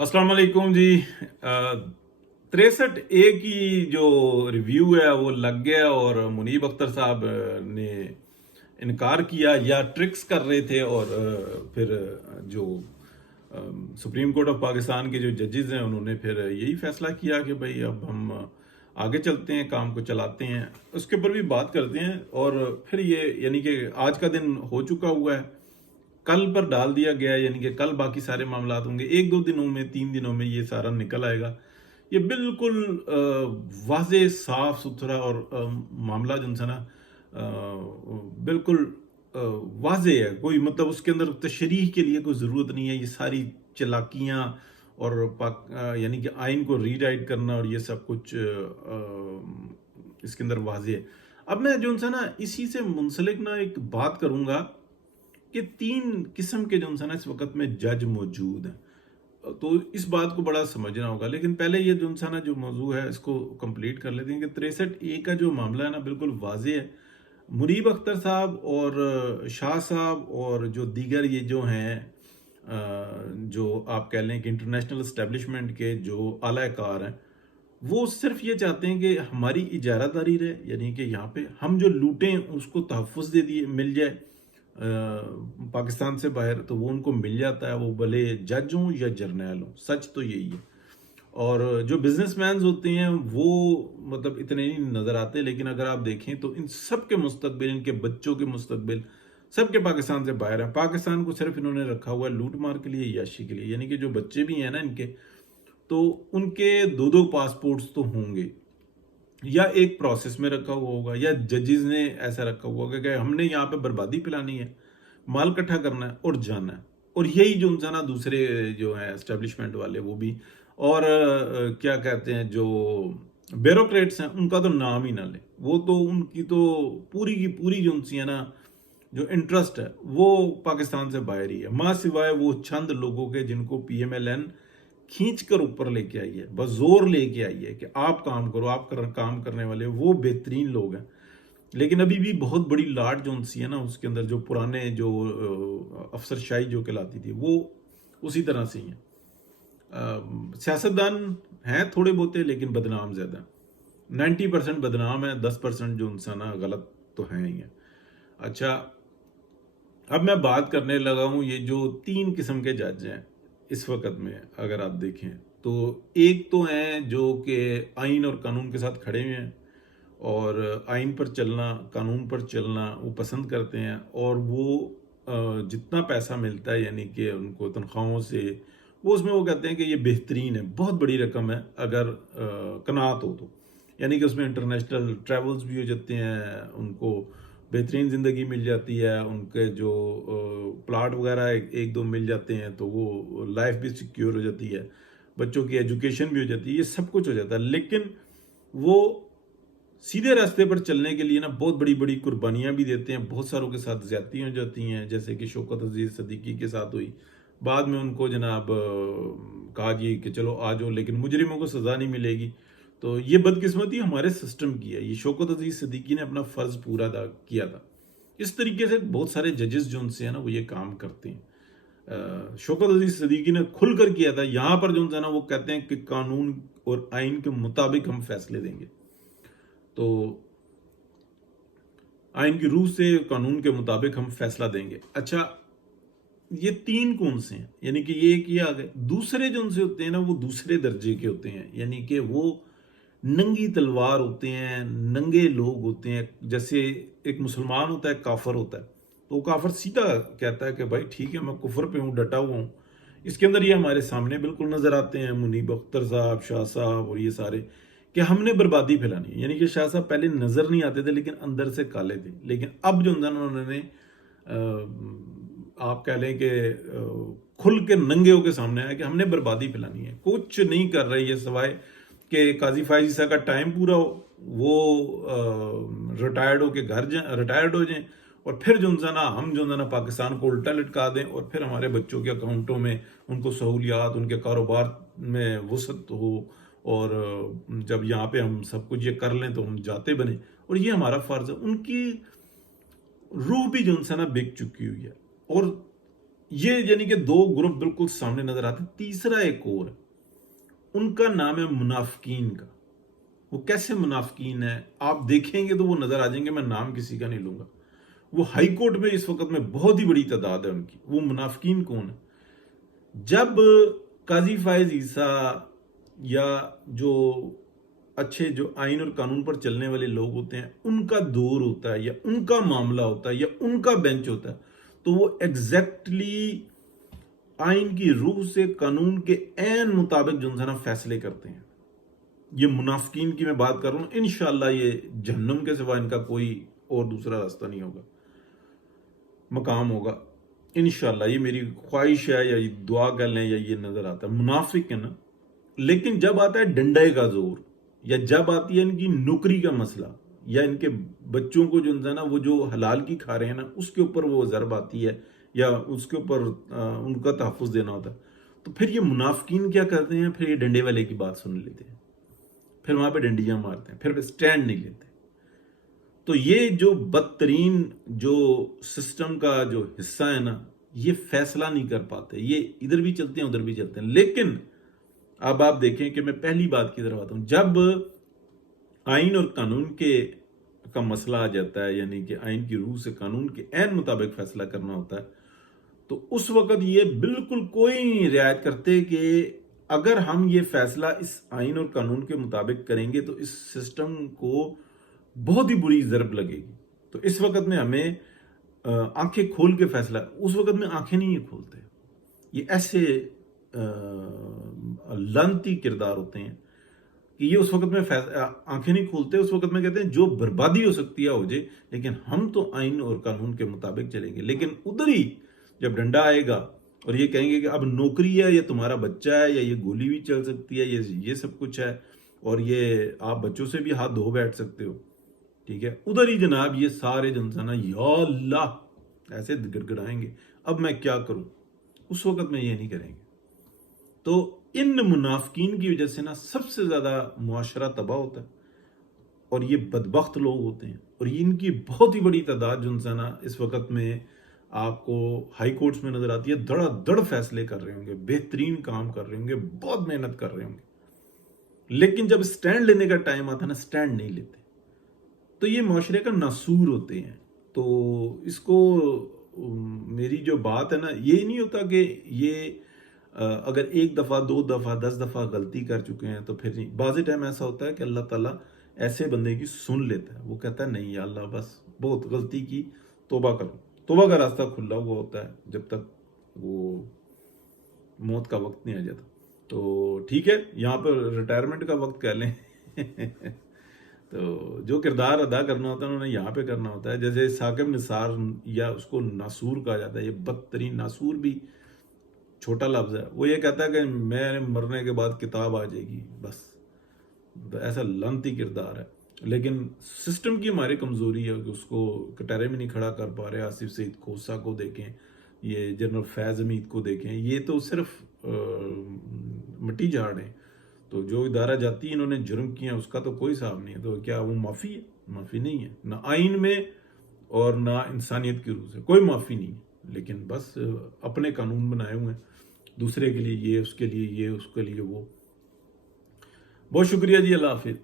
अस्सलाम वालेकुम जी। 63A की जो रिव्यू है वो लग गया और मुनीब अख्तर साहब ने इनकार किया या ट्रिक्स कर रहे थे और फिर जो सुप्रीम कोर्ट ऑफ पाकिस्तान के जो जजेस हैं उन्होंने फिर यही फैसला किया कि भाई अब हम आगे चलते हैं, काम को चलाते हैं। उसके ऊपर भी बात करते हैं और फिर ये यानी कि आज का दिन हो चुका हुआ है, कल पर डाल दिया गया है, यानी कि कल बाकी सारे मामलात होंगे। एक दो दिनों में, 3 दिनों में ये सारा निकल आएगा। ये बिल्कुल वाज़ेह, साफ सुथरा और मामला जो है ना, बिल्कुल वाज़ेह है। कोई मतलब उसके अंदर तशरीह के लिए कोई ज़रूरत नहीं है। ये सारी चालाकियाँ और यानी कि आइन को रीराइट करना और ये सब कुछ इसके अंदर वाज़ेह है। अब मैं जो है ना इसी से मुंसलिक ना एक बात करूँगा कि 3 किस्म के जो है ना इस वक़्त में जज मौजूद हैं। तो इस बात को बड़ा समझना होगा, लेकिन पहले ये जो है ना जो मौजू है इसको कंप्लीट कर लेते हैं कि 63A का जो मामला है ना बिल्कुल वाज़ेह है। मुनीब अख्तर साहब और शाह साहब और जो दीगर ये जो हैं जो आप कह लें कि इंटरनेशनल एस्टेब्लिशमेंट के जो आला-कार हैं, वो सिर्फ ये चाहते हैं कि हमारी इजारादारी रहे, यानी कि यहाँ पे हम जो लूटें उसको तहफ़्फ़ुज़ दे दिए मिल जाए पाकिस्तान से बाहर, तो वो उनको मिल जाता है, वो भले जज हों या जर्नैल हों। सच तो यही है। और जो बिजनेसमैन होते हैं वो मतलब इतने नहीं नज़र आते, लेकिन अगर आप देखें तो इन सब के मुस्तकबिल, इनके बच्चों के मुस्तकबिल सबके पाकिस्तान से बाहर है। पाकिस्तान को सिर्फ इन्होंने रखा हुआ है लूट मार के लिए, याशी के लिए। यानी कि जो बच्चे भी हैं ना इनके, तो उनके दो दो पासपोर्ट्स तो होंगे, या एक प्रोसेस में रखा हुआ होगा, या जजेस ने ऐसा रखा हुआ होगा कि हमने यहाँ पे बर्बादी फैलानी है, माल इकट्ठा करना है और जाना है। और यही जो उनका ना दूसरे जो है एस्टेब्लिशमेंट वाले वो भी, और क्या कहते हैं जो ब्यूरोक्रेट्स हैं उनका तो नाम ही ना ले। वो तो उनकी तो पूरी की पूरी जो उनसी है ना जो इंटरेस्ट है वो पाकिस्तान से बाहर ही है, माँ सिवाय वो चंद लोगों के जिनको PMLN खींच कर ऊपर लेके आई है, बस जोर लेके आई है कि आप काम करो, काम करने वाले वो बेहतरीन लोग हैं। लेकिन अभी भी बहुत बड़ी लाट जो उनसी है ना उसके अंदर जो पुराने जो अफसरशाही जो कहलाती थी वो उसी तरह से ही है। सियासतदान हैं थोड़े बहुते, लेकिन बदनाम ज़्यादा। 90% बदनाम है, 10% जो उनसे ना गलत तो हैं ही है। अच्छा, अब मैं बात करने लगा हूँ ये जो 3 किस्म के जज हैं इस वक्त में, अगर आप देखें तो एक तो हैं जो कि आइन और कानून के साथ खड़े हुए हैं और आइन पर चलना, कानून पर चलना वो पसंद करते हैं, और वो जितना पैसा मिलता है यानी कि उनको तनख्वाहों से, वो उसमें वो कहते हैं कि ये बेहतरीन है, बहुत बड़ी रकम है अगर कनात हो तो। यानी कि उसमें इंटरनेशनल ट्रैवल्स भी हो जाते हैं, उनको बेहतरीन ज़िंदगी मिल जाती है, उनके जो प्लाट वगैरह एक दो मिल जाते हैं तो वो लाइफ भी सिक्योर हो जाती है, बच्चों की एजुकेशन भी हो जाती है, ये सब कुछ हो जाता है। लेकिन वो सीधे रास्ते पर चलने के लिए ना बहुत बड़ी बड़ी कुर्बानियां भी देते हैं, बहुत सारों के साथ ज्यादती हो जाती हैं, जैसे कि शौकत अजीज सदीकी के साथ हुई। बाद में उनको जनाब कहा जी कि चलो आ जाओ, लेकिन मुजरिमों को सजा नहीं मिलेगी। तो ये बदकिस्मती हमारे सिस्टम की है। ये शौकत अजीज सदीकी ने अपना फर्ज पूरा अदा किया था। इस तरीके से बहुत सारे जजेस जो उनसे है ना वो ये काम करते हैं। शौकत अजीज सदीकी ने खुलकर किया था, यहाँ पर जो है ना वो कहते हैं कि कानून और आइन के मुताबिक हम फैसले देंगे। तो आइन की रूह से, कानून के मुताबिक हम फैसला देंगे। अच्छा, ये 3 कौन से हैं? यानी कि ये एक ये आ गए। दूसरे जो उनसे होते हैं ना वो दूसरे दर्जे के होते हैं, यानी कि वो नंगी तलवार होते हैं, नंगे लोग होते हैं। जैसे एक मुसलमान होता है, काफर होता है, तो वो काफर सीधा कहता है कि भाई ठीक है मैं कुफर पे हूँ, डटा हुआ हूँ। इसके अंदर ये हमारे सामने बिल्कुल नजर आते हैं मुनीब अख्तर साहब, शाह साहब और ये सारे, कि हमने बर्बादी फैलानी है। यानी कि शाह साहब पहले नजर नहीं आते थे लेकिन अंदर से काले थे, लेकिन अब जो उन्होंने आप कह लें कि खुल के नंगे होकर सामने आया कि हमने बर्बादी फैलानी है। कुछ नहीं कर रही है सिवाय कि काजी फायज ईसा का टाइम पूरा हो, वो रिटायर्ड होके रिटायर्ड हो जाएं, और फिर जो ना हम जो ना पाकिस्तान को उल्टा लटका दें, और फिर हमारे बच्चों के अकाउंटों में उनको सहूलियात, उनके कारोबार में वसत हो, और जब यहाँ पे हम सब कुछ ये कर लें तो हम जाते बने, और ये हमारा फर्ज है। उनकी रूह भी जो ना बिक चुकी हुई है। और یہ یعنی کہ دو گروپ بالکل سامنے نظر آتے ہیں. تیسرا ایک اور ہے، ان کا نام ہے منافقین کا. وہ کیسے منافقین ہیں آپ دیکھیں گے تو وہ نظر آ جائیں گے، میں نام کسی کا نہیں لوں گا. وہ ہائی کورٹ میں اس وقت میں بہت ہی بڑی تعداد ہے ان کی. وہ منافقین کون ہے؟ جب قاضی فائز عیسیٰ یا جو اچھے جو آئین اور قانون پر چلنے والے لوگ ہوتے ہیں، ان کا دور ہوتا ہے یا ان کا معاملہ ہوتا ہے یا ان کا بینچ ہوتا ہے، تو وہ ایگزیکٹلی آئین کی روح سے قانون کے عین مطابق جو ہے نا فیصلے کرتے ہیں. یہ منافقین کی میں بات کر رہا ہوں. انشاءاللہ یہ جہنم کے سوا ان کا کوئی اور دوسرا راستہ نہیں ہوگا، مقام ہوگا انشاءاللہ. یہ میری خواہش ہے یا یہ دعا کر لیں یا یہ نظر آتا ہے. منافق ہے نا، لیکن جب آتا ہے ڈنڈے کا زور یا جب آتی ہے ان کی نوکری کا مسئلہ یا ان کے بچوں کو جو ہے نا وہ جو حلال کی کھا رہے ہیں نا اس کے اوپر وہ ضرب آتی ہے یا اس کے اوپر ان کا تحفظ دینا ہوتا ہے، تو پھر یہ منافقین کیا کرتے ہیں؟ پھر یہ ڈنڈے والے کی بات سن لیتے ہیں، پھر وہاں پہ ڈنڈیاں مارتے ہیں، پھر سٹینڈ نہیں لیتے. تو یہ جو بدترین جو سسٹم کا جو حصہ ہے نا، یہ فیصلہ نہیں کر پاتے. یہ ادھر بھی چلتے ہیں ادھر بھی چلتے ہیں. لیکن اب آپ دیکھیں کہ میں پہلی بات کی طرف آتا ہوں. جب آئین اور قانون کا مسئلہ آ جاتا ہے، یعنی کہ آئین کی روح سے قانون کے عین مطابق فیصلہ کرنا ہوتا ہے، تو اس وقت یہ بالکل کوئی نہیں رعایت کرتے کہ اگر ہم یہ فیصلہ اس آئین اور قانون کے مطابق کریں گے تو اس سسٹم کو بہت ہی بری ضرب لگے گی. تو اس وقت میں ہمیں آنکھیں کھول کے فیصلہ، اس وقت میں آنکھیں نہیں کھولتے. یہ ایسے لعنتی کردار ہوتے ہیں کہ یہ اس وقت میں آنکھیں نہیں کھولتے. اس وقت میں کہتے ہیں جو بربادی ہو سکتی ہے ہو جائے، لیکن ہم تو آئین اور قانون کے مطابق چلیں گے. لیکن ادھر ہی جب ڈنڈا آئے گا اور یہ کہیں گے کہ اب نوکری ہے یا تمہارا بچہ ہے یا یہ گولی بھی چل سکتی ہے، یہ سب کچھ ہے، اور یہ آپ بچوں سے بھی ہاتھ دھو بیٹھ سکتے ہو، ٹھیک ہے، ادھر ہی جناب یہ سارے جنسانہ یا اللہ ایسے گڑ گڑائیں گے اب میں کیا کروں. اس وقت میں یہ نہیں کریں گے. تو ان منافقین کی وجہ سے نا سب سے زیادہ معاشرہ تباہ ہوتا ہے، اور یہ بدبخت لوگ ہوتے ہیں، اور ان کی بہت ہی بڑی تعداد جو انسان اس وقت میں آپ کو ہائی کورٹس میں نظر آتی ہے. دڑا دڑ فیصلے کر رہے ہوں گے، بہترین کام کر رہے ہوں گے، بہت محنت کر رہے ہوں گے، لیکن جب سٹینڈ لینے کا ٹائم آتا ہے نا سٹینڈ نہیں لیتے. تو یہ معاشرے کا ناسور ہوتے ہیں. تو اس کو میری جو بات ہے نا، یہ نہیں ہوتا کہ یہ اگر ایک دفعہ 2 دفعہ 10 دفعہ غلطی کر چکے ہیں تو پھر نہیں. بعض ٹائم ایسا ہوتا ہے کہ اللہ تعالیٰ ایسے بندے کی سن لیتا ہے. وہ کہتا ہے نہیں یا اللہ بس بہت غلطی کی، توبہ کرو. توبہ کا راستہ کھلا ہوا ہوتا ہے جب تک وہ موت کا وقت نہیں آ جاتا. تو ٹھیک ہے، یہاں پر ریٹائرمنٹ کا وقت کہہ لیں. تو جو کردار ادا کرنا ہوتا ہے انہوں نے یہاں پہ کرنا ہوتا ہے. جیسے ثاقب نثار یا اس کو ناسور کہا جاتا ہے. یہ بدترین، ناسور بھی چھوٹا لفظ ہے. وہ یہ کہتا ہے کہ میں مرنے کے بعد کتاب آ جائے گی بس. ایسا لعنتی کردار ہے. لیکن سسٹم کی ہماری کمزوری ہے کہ اس کو کٹہرے میں نہیں کھڑا کر پا رہے. آصف سعید کھوسہ کو دیکھیں، یہ جنرل فیض حمید کو دیکھیں، یہ تو صرف مٹی جھاڑ ہیں. تو جو ادارہ جاتی انہوں نے جرم کیا اس کا تو کوئی حساب نہیں ہے. تو کیا وہ معافی ہے؟ معافی نہیں ہے، نہ آئین میں اور نہ انسانیت کی روح سے کوئی معافی نہیں ہے. لیکن بس اپنے قانون بنائے ہوئے ہیں، دوسرے کے لیے یہ، اس کے لیے یہ، اس کے لیے وہ. بہت شکریہ جی، اللہ حافظ.